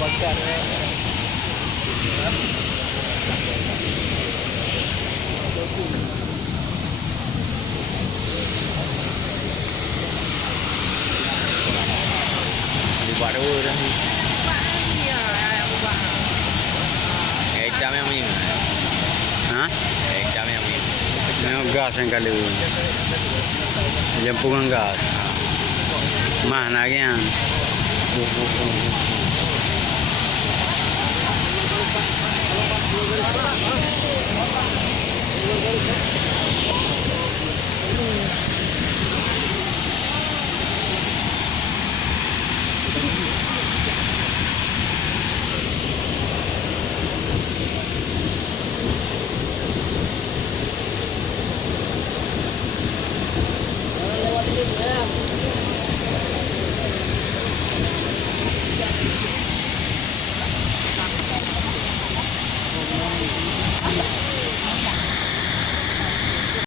bakar. Buat dua dah ni. Hitam yang ni. Ha? Hitam yang ni. Yang gas yang kali. Lempungan gas. Mah nak yang.